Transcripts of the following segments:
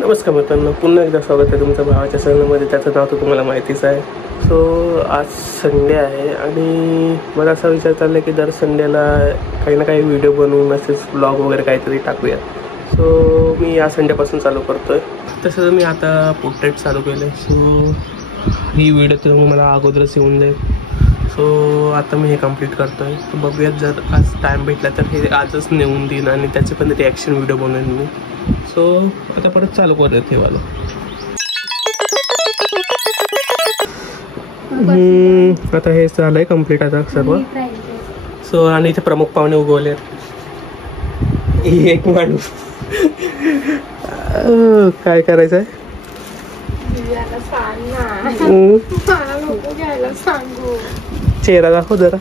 नमस्कार मित्रांनो, पुन्हा एकदा स्वागत आहे तुमच्या भावाच्या चॅनलमध्ये. त्याचं नाव तर तुम्हाला माहितीच आहे. सो आज संडे आहे आणि मला असा विचार चालला आहे की दर संडेला काही ना काही व्हिडिओ बनवून असेच ब्लॉग वगैरे काहीतरी टाकूया. सो मी या संडेपासून चालू करतो आहे. तसं मी आता पोर्ट्रेट चालू केलं आहे. सो ही व्हिडिओ तर मला अगोदरच येऊन जाईल. सो आता मी हे कंप्लीट करतो आहे. तर बघूयात, जर आज टाईम भेटला तर हे आजच नेऊन देईन आणि त्याचे पण रिॲक्शन व्हिडिओ बनवेन मी. सो आता परत चालू करत हे वाला. आता हे झालं आहे कंप्लीट आता सर्व. सो आणि इथे प्रमुख पाहुणे उगवले. एक माणूस काय करायचं आहे? चेहरा दाखव जरा.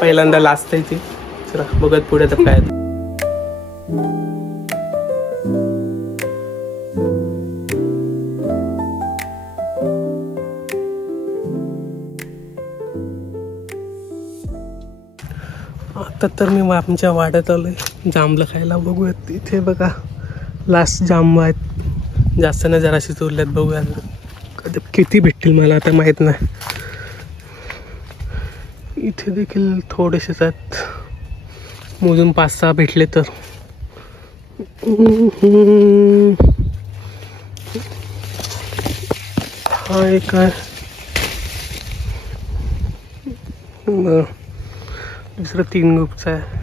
पहिल्यांदा लास्ट आहे ती. चला बघत पुढे तर काय. आता तर मी आमच्या वाड्यात आलोय जांभलं खायला. बघूयात इथे बघा लास्ट जांब आहेत. जास्त नाही, जराशी उरल्यात. बघूयात कधी किती भेटतील मला आता माहीत नाही. इथे देखील थोडेसेच आहेत. मोजून 5-6 भेटले तर. हा एक आहे. दुसरं 3 ग्रुपचं आहे.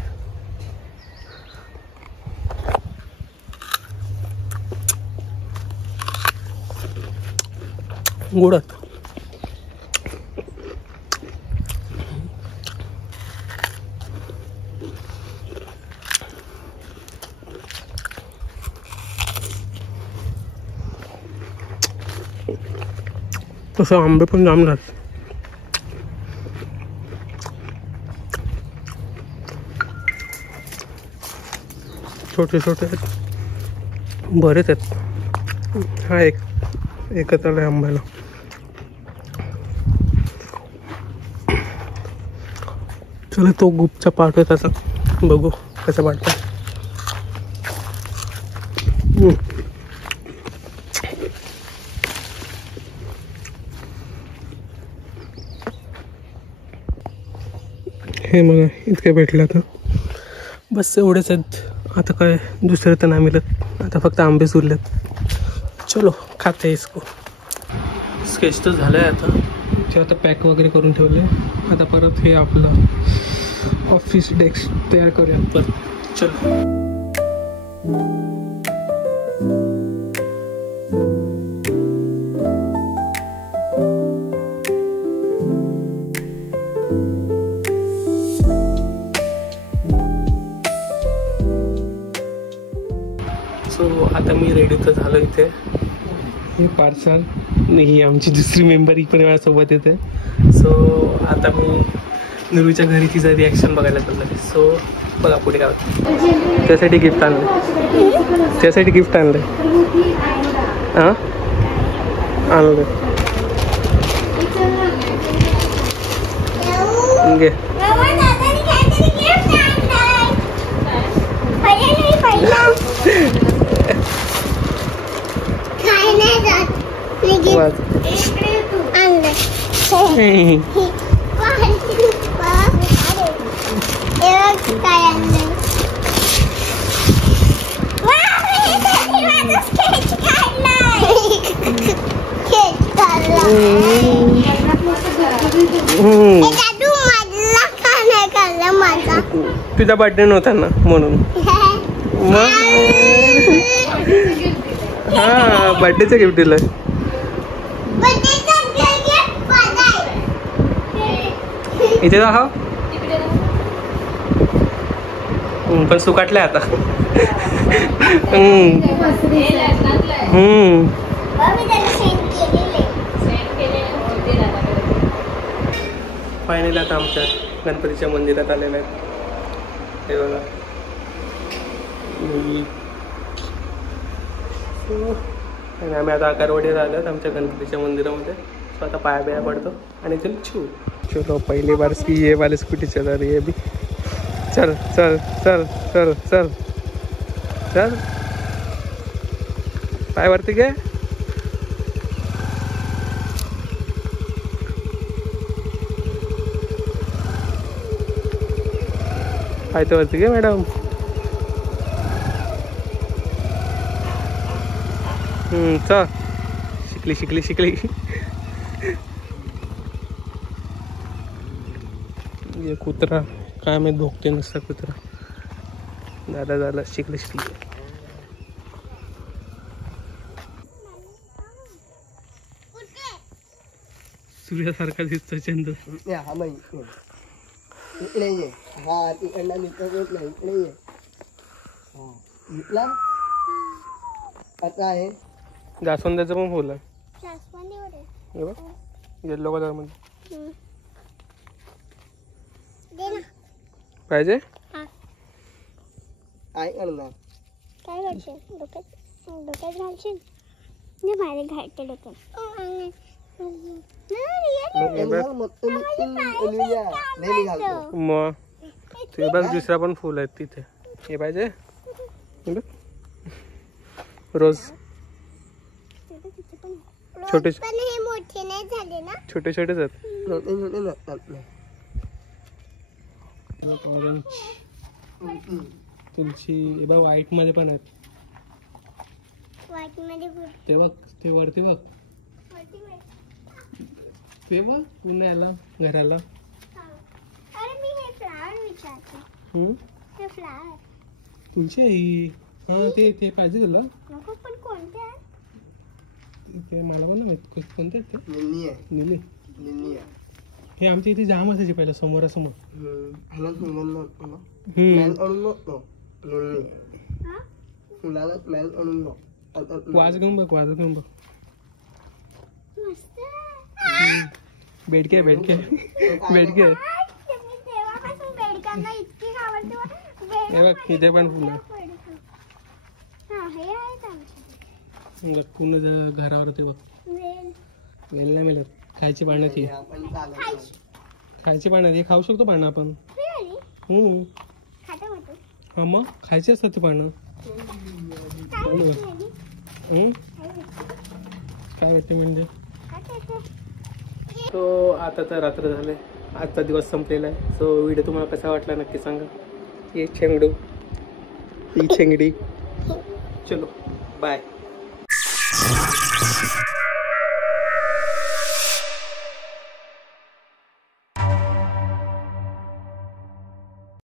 गोडात तसं आंबे पण जाम राहत. छोटे छोटे आहेत, बरेच आहेत. हा एकच आला आंब्याला. चला तो गुपचा पाठ आहे त्याचा, बघू कसं वाटतं. हे बघा इतके भेटलं आता. बस एवढेच आहेत. आता काय दुसरे तर नाही मिळत. आता फक्त आंबेच उरलेत. चलो खाते इसको. स्केच तर झालं आहे आता. ते आता पॅक वगैरे करून ठेवले. आता परत हे आपलं ऑफिस डेस्क तयार करूया परत. चलो. सो आता मी रेडी तर झालो. इथे हे पार्सल. ही आमची दुसरी मेंबर ही पण माझ्यासोबत येते. सो आता मी नुरूच्या घरी तिचं रिॲक्शन बघायला चाललं. सो बघा पुढे काय होतं. त्यासाठी गिफ्ट आणलं. त्यासाठी गिफ्ट आणलं. हां आणलं घे. तुझा बर्थडे नव्हता ना म्हणून. मग हा बर्थडेचं गिफ्ट दिलं. इथे दाखव. पण सुकाटलंय आता. फायनली आता आमच्या गणपतीच्या मंदिरात आलेलं आहे. हे बघा. आणि आम्ही आता आकारवाडीला आलो आमच्या गणपतीच्या मंदिरामध्ये. सो आता पाया बिया पडतो आणि चल छू. चलो पहली बार ये वाली स्कूटी चला रही है अभी. चल चल चल चल चल. चल पाय वरती घे. पाय तर वरती घे मॅडम. चल शिकली शिकली शिकली. ये कुत्रा काय मी भोगते नसता कुत्रा. दादा झाला शिकली शिकली. सूर्यासारखा दिसतो चंद्र. इकडे ये. हा तिकडला निघत नाही. इकडे ये. हा निघला. आता आहे जास्वंदाचं पण फुल आहे. येल्लो कलर मध्ये पाहिजे. काय करणार. काय करशील. डोक्यात घालशील. नाही घालते डोक्यात. मग ते बघ दुसरा पण फुल आहे तिथे. हे पाहिजे रोज. छोटे मोठे नाही झाले ना. छोटे छोटेच आहेत. ऑरेंज तुळशी. हे बघ व्हाईट मध्ये पण आहेत. व्हाईट मध्ये ते बघ ते वरती बघ. ते बघ पुण्याला घराला. अरे मी हे फ्लावर विचारते. हे फ्लावर तुळशी आहे ही. हा ते पाहिजे तुला. नको पण कोणते आहे. ते मला पण नाही कोणते आहेत ते. लिली आहे. लिली. लिली आहे. हे आमच्या इथे जाम असायचे पहिला समोरासमोर. फुलाला स्मेल आणून बघ. वाज घेऊन बघ. वाज घेऊन बघ. मस्त. बेडके बेडके बेडके. तेव्हापासून बेडकांना इतकी आवडते. हे बघ इथे पण फुलं. हा हे आहेत आमचे. पूर्ण घरावरती बघ. वेल नाही मिळत. खायची पानं ती. खायची पानं हे खाऊ शकतो पानं आपण. हा मग खायची असतात ती पानं. काय वाटते म्हणजे. सो आता तर रात्र झाले. आजचा दिवस संपलेला आहे. सो व्हिडिओ तुम्हाला कसा वाटला नक्की सांगा. ये छेंगडू ही छेंगडी. चलो बाय.